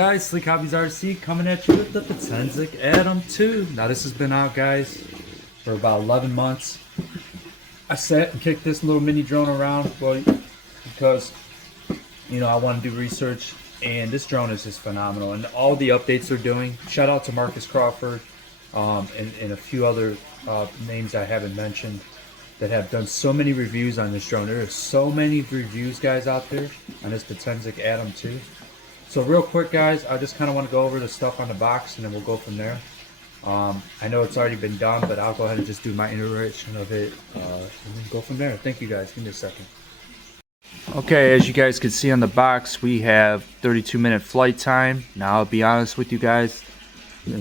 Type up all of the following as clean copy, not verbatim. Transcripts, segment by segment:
guys, Sleek Hobbies RC coming at you with the Potensic Atom 2. Now this has been out, guys, for about 11 months. I sat and kicked this little mini drone around, well, because I want to do research, and this drone is just phenomenal. And all the updates they're doing. Shout out to Marcus Crawford and a few other names I haven't mentioned that have done so many reviews on this drone. There are so many reviews, guys, out there on this Potensic Atom 2. So real quick, guys, I just kind of want to go over the stuff on the box, and then we'll go from there. I know it's already been done, but I'll go ahead and just do my iteration of it and then go from there. Thank you, guys. Give me a second. Okay, as you guys can see on the box, we have 32-minute flight time. Now, I'll be honest with you guys,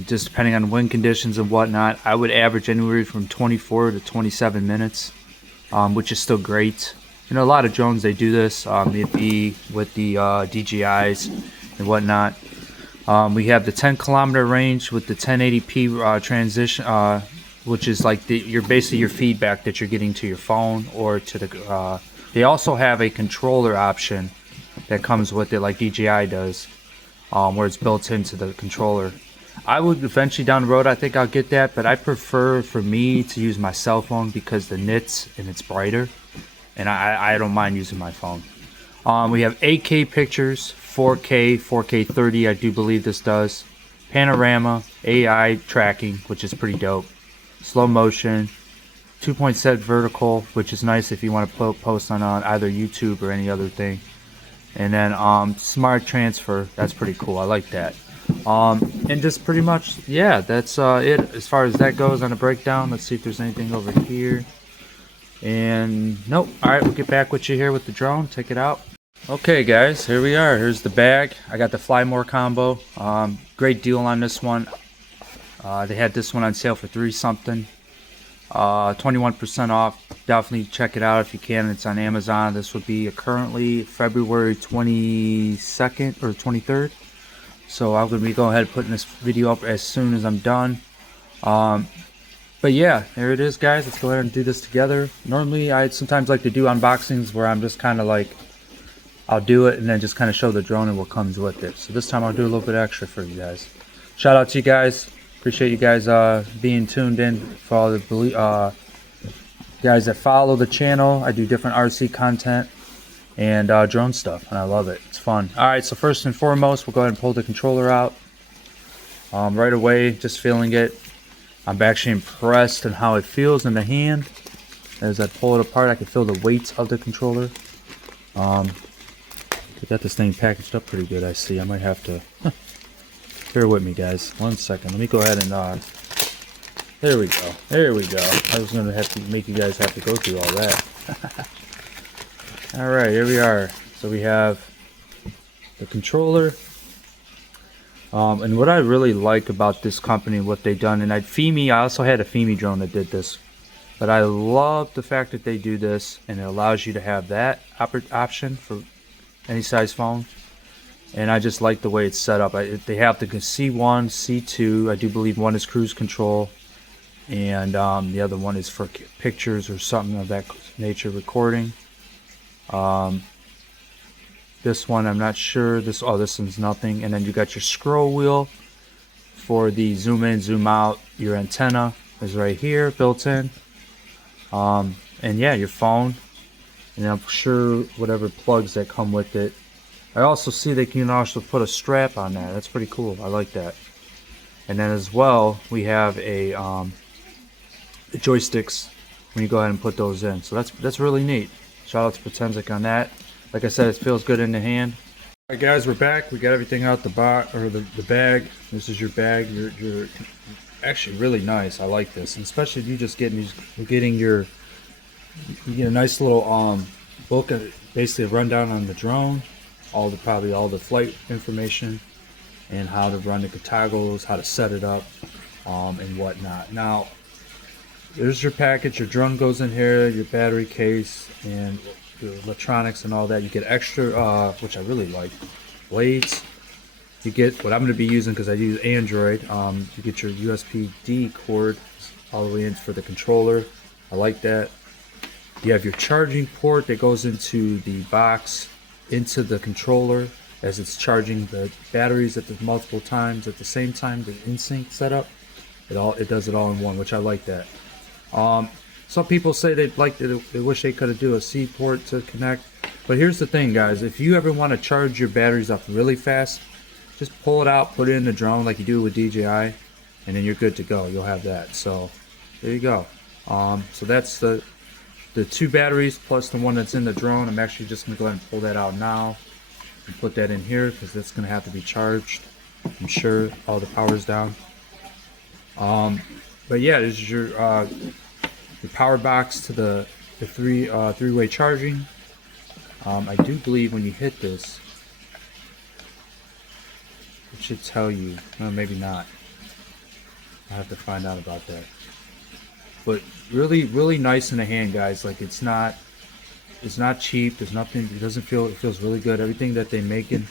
just depending on wind conditions and whatnot, I would average anywhere from 24 to 27 minutes, which is still great. A lot of drones, they do this, with the DJIs and whatnot. We have the 10-kilometer range with the 1080p transition, which is like basically your feedback that you're getting to your phone or to the. They also have a controller option that comes with it, like DJI does, where it's built into the controller. I would eventually down the road, I think I'll get that, but I prefer for me to use my cell phone because the nits and it's brighter, and I don't mind using my phone. We have 8K pictures, 4K, 4K 30, I do believe this does. Panorama, AI tracking, which is pretty dope. Slow motion, 2-point set vertical, which is nice if you want to post on either YouTube or any other thing. And then smart transfer, that's pretty cool, I like that. And just pretty much, yeah, that's it as far as that goes on the breakdown. Let's see if there's anything over here. And nope. Alright, we'll get back with you here with the drone. Take it out. Okay, guys, here we are. Here's the bag. I got the Fly More combo. Great deal on this one. They had this one on sale for $3 something. 21% off. Definitely check it out if you can. It's on Amazon. This would be currently February 22nd or 23rd. So I'm going to be going ahead and putting this video up as soon as I'm done. But yeah, there it is, guys. Let's go ahead and do this together. Normally, I sometimes like to do unboxings where I'm just kind of like, I'll do it and then just kind of show the drone and what comes with it. So this time I'll do a little bit extra for you guys. Shout out to you guys. Appreciate you guys being tuned in. For all the guys that follow the channel. I do different RC content and drone stuff, and I love it. It's fun. Alright, so first and foremost, we'll go ahead and pull the controller out. Right away, just feeling it. I'm actually impressed on how it feels in the hand. As I pull it apart, I can feel the weight of the controller. I got this thing packaged up pretty good, I see. I might have to... Bear with me, guys. 1 second. Let me go ahead and... there we go. There we go. I was going to have to make you guys have to go through all that. Alright, here we are. So we have the controller. And what I really like about this company, what they've done, and I also had a FEMI drone that did this, but I love the fact that they do this, and it allows you to have that option for any size phone. And I just like the way it's set up. They have the C1, C2, I do believe one is cruise control, and the other one is for pictures or something of that nature, recording. This one I'm not sure. This one's nothing. And then you got your scroll wheel for the zoom in, zoom out. Your antenna is right here, built in. And yeah, your phone, and I'm sure whatever plugs that come with it. I also see they can also put a strap on that. That's pretty cool. I like that. And then as well, we have the joysticks when you go ahead and put those in. So that's really neat. Shout out to Potensic on that. Like I said, it feels good in the hand. Alright, guys, we're back. We got everything out the bag. This is your bag. You're actually really nice. I like this, and especially you just getting you get a nice little book, basically a rundown on the drone, probably all the flight information, and how to run the toggles, how to set it up, and whatnot. Now, there's your package. Your drone goes in here, your battery case, and the electronics and all that. You get extra, which I really like, blades. You get what I'm going to be using because I use Android. You get your USB-D cord all the way in for the controller. I like that. You have your charging port that goes into the box, into the controller, as it's charging the batteries at the multiple times at the same time. The in-sync setup, it does it all in one, which I like that. Some people say they wish they could have do a C port to connect, but here's the thing, guys. If you ever want to charge your batteries up really fast, just pull it out, put it in the drone like you do with DJI, and then you're good to go. You'll have that. So there you go. So that's the 2 batteries plus the one that's in the drone. I'm actually just gonna go ahead and pull that out now and put that in here because that's gonna have to be charged. I'm sure all the power's down. But yeah, this is your power box to the three-way charging. I do believe when you hit this, it should tell you. No, maybe not. I have to find out about that. But really, really nice in the hand, guys. Like it's not cheap. There's nothing. It doesn't feel. It feels really good. Everything that they making,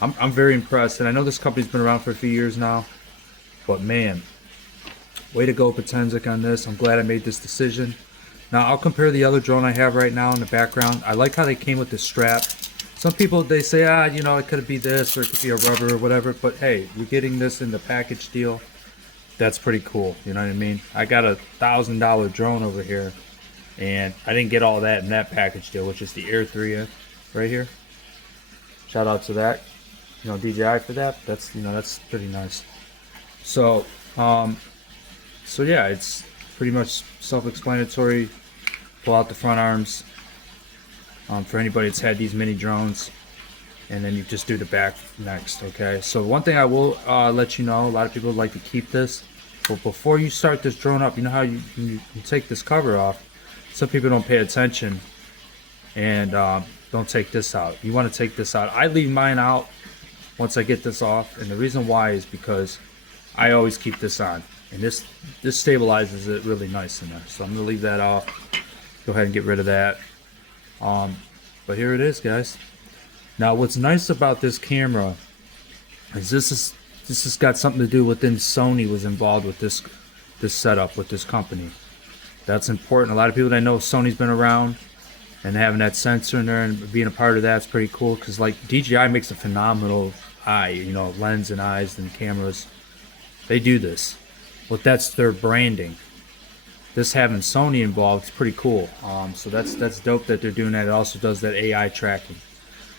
I'm very impressed. And I know this company's been around for a few years now, but man, way to go, Potensic, on this. I'm glad I made this decision. Now I'll compare the other drone I have right now in the background. I like how they came with the strap. Some people, they say, you know, it could be this or it could be a rubber or whatever. But hey, you're getting this in the package deal. That's pretty cool. You know what I mean? I got a $1,000 drone over here, and I didn't get all that in that package deal, which is the Air 3 right here. Shout out to that, you know, DJI for that. That's, you know, that's pretty nice. So, so yeah, it's pretty much self-explanatory. Pull out the front arms for anybody that's had these mini drones, and then you just do the back next. Okay, so one thing I will let you know, a lot of people like to keep this, but before you start this drone up, you know how you take this cover off. Some people don't pay attention and don't take this out. You want to take this out. I leave mine out once I get this off, and the reason why is because I always keep this on, and this stabilizes it really nice in there. So I'm gonna leave that off. Go ahead and get rid of that. But here it is, guys. Now what's nice about this camera is this has got something to do with Sony was involved with this setup with this company. That's important. A lot of people that know Sony's been around and having that sensor in there and being a part of that's pretty cool, because like DJI makes a phenomenal eye, you know, lens and eyes and cameras. They do this. But that's their branding. This having Sony involved is pretty cool. So that's dope that they're doing that. It also does that AI tracking.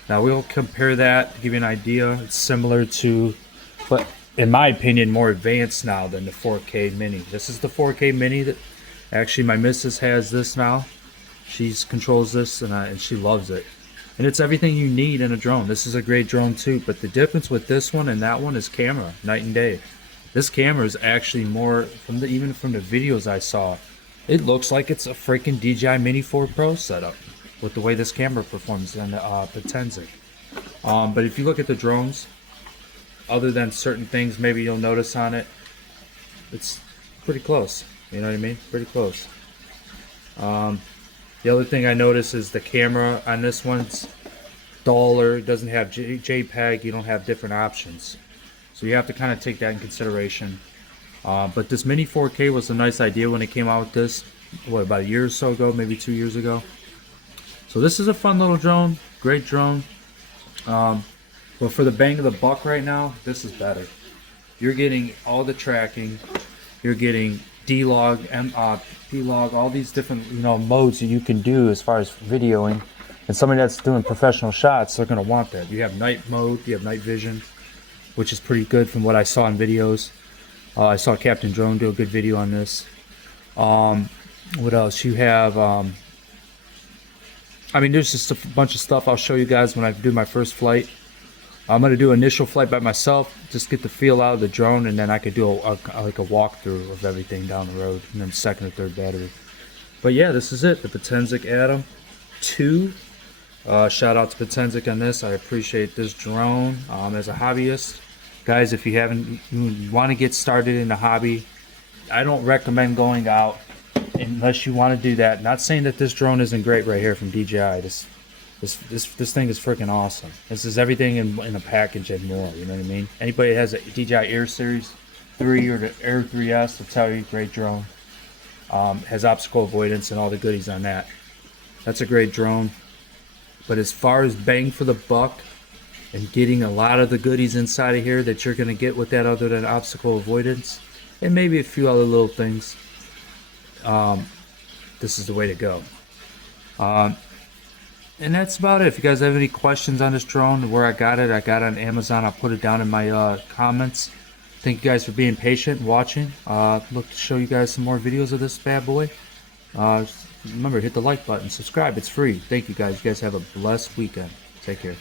Now we'll compare that to give you an idea. It's similar to, but in my opinion, more advanced now than the 4K Mini. This is the 4K Mini that actually my missus has this now. She controls this and she loves it. And it's everything you need in a drone. This is a great drone too, but the difference with this one and that one is camera, night and day. This camera is actually more, even from the videos I saw, it looks like it's a freaking DJI Mini 4 Pro setup with the way this camera performs in Potensic. But if you look at the drones, other than certain things maybe you'll notice on it, it's pretty close. You know what I mean? Pretty close. The other thing I notice is the camera on this one's duller. It doesn't have JPEG. You don't have different options. So you have to kind of take that in consideration. But this Mini 4K was a nice idea when it came out with this, what, about a year or so ago, maybe 2 years ago. So this is a fun little drone, great drone. But for the bang of the buck right now, this is better. You're getting all the tracking, you're getting D-Log, P-Log, all these different, you know, modes that you can do as far as videoing. And somebody that's doing professional shots, they're going to want that. You have night mode, you have night vision, which is pretty good from what I saw in videos. I saw Captain Drone do a good video on this. What else? You have, I mean, there's just a bunch of stuff I'll show you guys when I do my first flight. I'm going to do an initial flight by myself, just get the feel out of the drone, and then I could do like a walkthrough of everything down the road, and then second or third battery. But yeah, this is it, the Potensic Atom 2. Shout out to Potensic on this. I appreciate this drone as a hobbyist. Guys, if you want to get started in the hobby, I don't recommend going out unless you want to do that. Not saying that this drone isn't great right here from DJI. This thing is freaking awesome. This is everything in a package and more. You know what I mean? Anybody that has a DJI Air Series 3 or the Air 3S will tell you, great drone. Has obstacle avoidance and all the goodies on that. That's a great drone. But as far as bang for the buck, and getting a lot of the goodies inside of here that you're going to get with that other than obstacle avoidance and maybe a few other little things, this is the way to go. And that's about it. If you guys have any questions on this drone, where I got it on Amazon. I'll put it down in my comments. Thank you guys for being patient and watching. Look to show you guys some more videos of this bad boy. Remember, hit the like button, subscribe. It's free. Thank you guys. You guys have a blessed weekend. Take care.